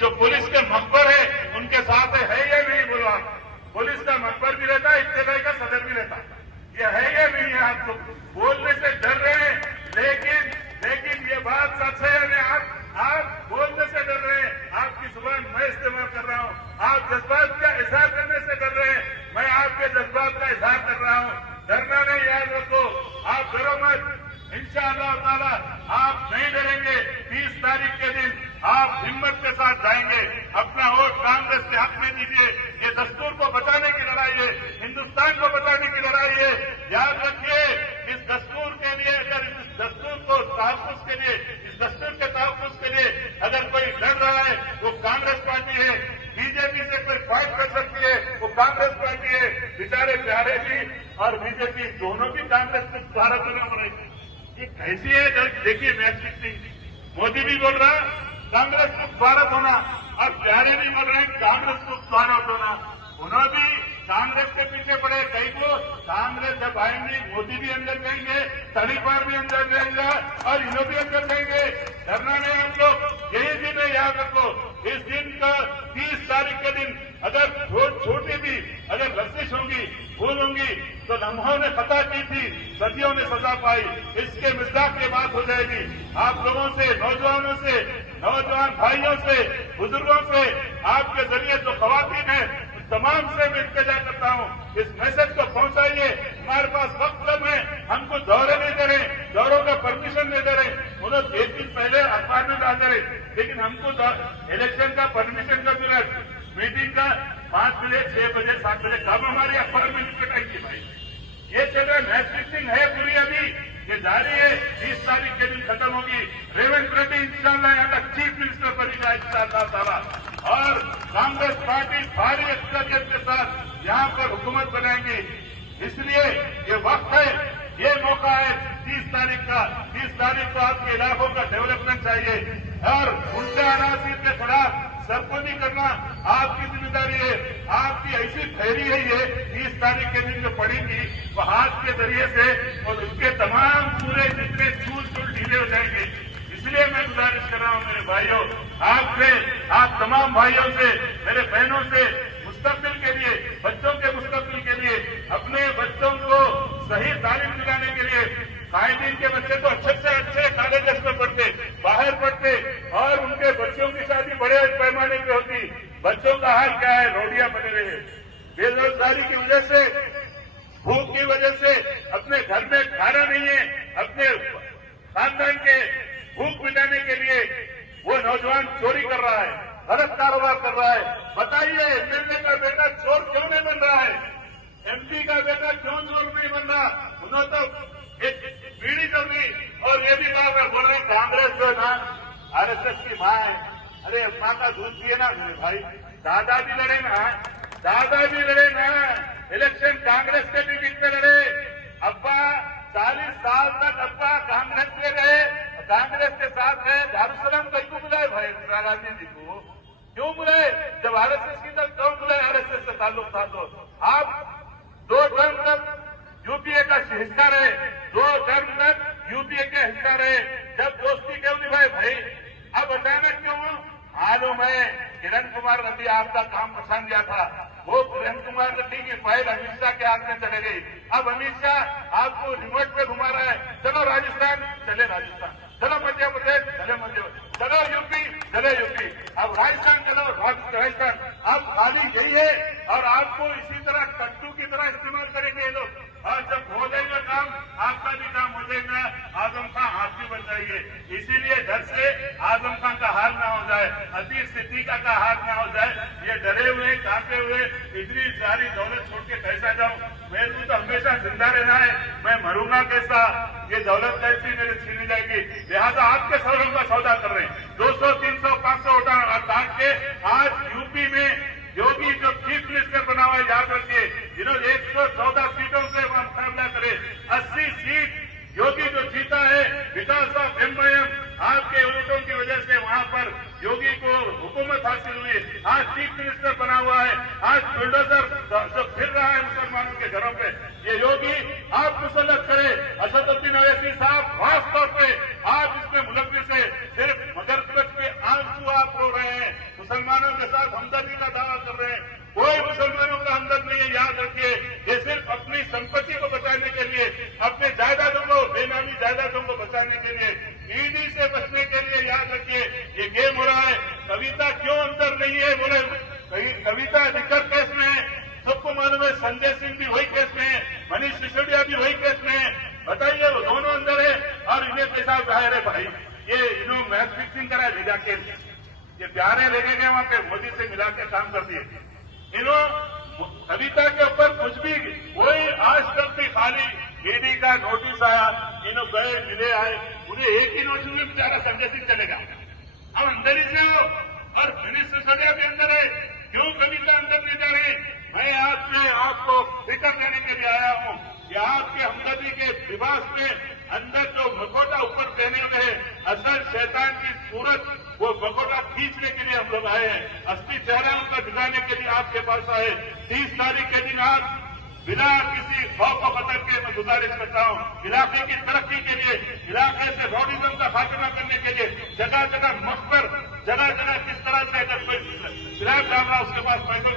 जो पुलिस के मकबर है उनके साथ है या नहीं बोलो आप? पुलिस का मकबर भी रहता है, इब्तदाई का सदर भी रहता है, ये है या नहीं है? आप तो बोलने से डर रहे हैं, लेकिन ये बात सच है या आप बोलने से डर रहे हैं। आपकी जुबान मैं इस्तेमाल कर रहा हूं, आप जज्बात का इजहार करने से डर रहे हैं, मैं आपके जज्बात का इजहार कर रहा हूं। डरना नहीं, याद रखो, आप डरो मत, इंशाअल्लाह ताला आप नहीं डरेंगे। 30 तारीख के दिन आप हिम्मत के साथ जाएंगे, अपना वोट कांग्रेस के हक में दीजिए। ये दस्तूर को बचाने की लड़ाई है, हिंदुस्तान को बचाने की लड़ाई है। याद रखिए, इस दस्तूर के लिए, अगर इस दस्तूर को तहफ्फुज़ के लिए, इस दस्तूर के तहफ्फुज़ के लिए अगर कोई डर रहा है वो कांग्रेस पार्टी है। बीजेपी से कोई फाइट कर सकती है वो कांग्रेस पार्टी है। बेचारे प्यारे जी और बीजेपी दोनों भी कांग्रेस को भारत में हो रही है। ये कैसी है? देखिए मैच फिक्सिंग, मोदी भी बोल रहा है कांग्रेस को भारत होना और प्यारे भी बोल रहे हैं कांग्रेस को भारत होना। उन्होंने भी कांग्रेस के पीछे पड़े, कई को कांग्रेस जब आएंगे मोदी भी अंदर जाएंगे, तड़ीपार भी अंदर जाएंगे और इन्हों भी अंदर जाएंगे। डरना नहीं हम लोग, यही दिन है, याद रखो। इस दिन का 30 तारीख के दिन अगर छोटी भी अगर लफ्जिश होंगी, भूल होंगी तो लम्हों ने खता की थी, सदियों ने सजा पाई, इसके मिज़ाक की बात हो जाएगी। आप लोगों से, नौजवानों से, नौजवान भाइयों से, बुजुर्गों से, आपके जरिए जो खवातीन है तमाम से मैं इल्तिजा करता हूं, इस मैसेज को पहुंचाइए। हमारे पास वक्त कम है, हमको दौरे नहीं दे रहे, दौरों का परमिशन नहीं दे रहे। उन्होंने 1 दिन पहले अखबार में डाल दे रहे, लेकिन हमको इलेक्शन का परमिशन का मिला, मीटिंग का 5 बजे, 6 बजे, 7 बजे कब हमारी अखबार में निकट आएगी भाई? ये चल रहा मैच फिक्सिंग है पूरी, अभी ये जारी है। 30 तारीख के दिन खत्म होगी। रेवंत रेड्डी इंशाअल्लाह यहाँ का चीफ मिनिस्टर बनेगा इंशाअल्लाह ताला, और कांग्रेस पार्टी भारी अक्सरियत के साथ यहाँ पर हुकूमत बनाएंगी। इसलिए ये वक्त है, ये मौका है 30 तारीख का। 30 तारीख को आपके इलाकों का डेवलपमेंट चाहिए और उल्टा अनासिर के खिलाफ सरकोनी करना आपकी जिम्मेदारी है। आपकी ऐसी थैरी है ये 30 तारीख के दिन जो पड़ेगी वो हाथ के जरिए से और उसके तमाम पूरे जितने चूल ढीले हो जाएंगे। इसलिए मैं गुजारिश कर रहा हूं मेरे भाइयों, आपसे, आप तमाम भाइयों से, मेरे बहनों से, मुस्तकबिल के लिए, बच्चों के मुस्तकबिल के लिए, अपने बच्चों को सही तालीम दिलाने के लिए, कायदीन के बच्चे तो अच्छे से अच्छे कॉलेज में पढ़ते, बाहर पढ़ते और उनके बच्चों की शादी बड़े पैमाने पे होती। बच्चों का हाल क्या है? रोटियां बने रहे, बेरोजगारी की वजह से, भूख की वजह से अपने घर में खाना नहीं है, अपने खानदान के भूख मिटाने के लिए वो नौजवान चोरी कर रहा है, गलत कारोबार कर रहा है। बताइए, एमएलए का बेटा चोर क्यों नहीं बन रहा है? एमपी का बेटा क्यों चोर नहीं बन रहा? उन्होंने तो एक पीढ़ी चल रही और ये भी बात बोल रहे कांग्रेस जो है ना आरएसएस की मां है। अरे मां का दूध पिए ना मेरे भाई, दादा भी लड़े ना, दादा भी लड़े ना, इलेक्शन कांग्रेस के टिकट पे लड़े। अब्बा 40 साल तक अब्बा कांग्रेस से रहे, कांग्रेस के साथ रहे। दारुसलाम कई को बुलाए भाई इंदिरा गांधी जी को? क्यों बुलाए? जब आरएसएस की तरफ क्यों बुलाए? आरएसएस से ताल्लुक था तो आप 2 टर्म तक यूपीए का हिस्सा रहे, 2 टर्म तक यूपीए के हिस्सा रहे। जब दोस्ती क्यों निभाए भाई? अब अचानक क्यों? मालूम है किरण कुमार रेड्डी आपका काम पसंद दिया था, वो किरण कुमार रेड्डी की फाइल अमित शाह के हाथ में चले गई। अब अमित शाह आपको रिमोट पे घुमा रहा है, चलो राजस्थान, चले राजस्थान, चलो मध्य प्रदेश, चले मध्य प्रदेश, चलो यूपी, चले यूपी, अब राजस्थान चलो राजस्थान। अब खाली यही है और आपको इसी तरह कट्टू की तरह इस्तेमाल करेंगे ये लोग। और जब हो जाएगा काम, आपका भी काम हो जाएगा, आजम खान आप भी बन जाइए। इसीलिए डर से आजम खान का हाल ना हो जाए, अतीक सिद्दीका का हाल ना हो जाए। ये डरे हुए, कांपे हुए, इतनी सारी दौलत छोड़ के कैसा जाऊं? मेरे को तो हमेशा जिंदा रहना है, मैं मरूंगा कैसा? ये दौलत कैसी मेरे छीनी जाएगी? लिहाजा आपके सौरों का सौदा कर रहे हैं। 200, 300, 500 वोटा काट के आज यूपी में योगी जो चीफ मिनिस्टर बना हुआ है, याद रखिए, जिन्होंने 114 सीटों से वहां मुकाबला करे, 80 सीट योगी जो जीता है बिकॉज ऑफ एमआईएम, आपके वोटों की वजह से वहां पर योगी को हुकूमत हासिल हुई। आज चीफ मिनिस्टर बना हुआ है, आज बुलडोजर जो फिर रहा है मुसलमानों के घरों पे, ये योगी आप मुसल्लत करे। असदुद्दीन अवैसी साहब खास तौर पे आप इसमें मुलव्विस है, सिर्फ मगरफरत पे आंसू आप रो रहे हैं। मुसलमानों के साथ हमदर्दी का दावा कर रहे हैं। कोई मुसलमानों का हमदर्द नहीं है, याद रखिए। ये सिर्फ अपनी संपत्ति को बचाने के लिए, अपने जायदादों को, बेनामी जायदादों को बचाने के लिए, ईडी से बचने के लिए, याद रखिए ये गेम हो रहा है। कविता क्यों अंदर नहीं है? बोले कविता लिकर केस में है, सबको मालूम है। संजय सिंह भी वही केस में है, मनीष सिसोदिया भी वही केस में है। बताइए, वो दोनों अंदर है और इन्हें पैसा बाहर है। भाई ये इन्होंने मैच फिक्सिंग करा है, ले जाके ये प्यारे लेके गए वहां पे, मोदी से मिला के काम कर दिए। कविता के ऊपर कुछ भी कोई आज तक भी खाली ईडी का नोटिस आया, इन्हों गए मिले आए, उन्हें एक ही नोटिस में बेचारा संजय सिंह चलेगा। अब अंदर ही से हो और मनीष सिसोदिया भी अंदर है, क्यों कविता अंदर ले जा रहे? मैं आपसे आपको फिक्र देने के लिए आया हूं कि आपके हमदर्दी के लिबास में अंदर जो मकोटा ऊपर पहने हुए हैं, असल शैतान की सूरत, वो मकोटा खींचने के लिए हम लोग आए हैं। असली चेहरा उनका दिखाने के लिए आपके पास आए। 30 तारीख के दिन आप बिना किसी खौफ और खतर के मैं गुजारिश करता हूं, इलाके की तरक्की के लिए, इलाके से रॉडिज्म का खात्मा करने के लिए जगह जगह मकबर, जगह जगह किस तरह से अगर कोई स्लैब डालना उसके पास पैसों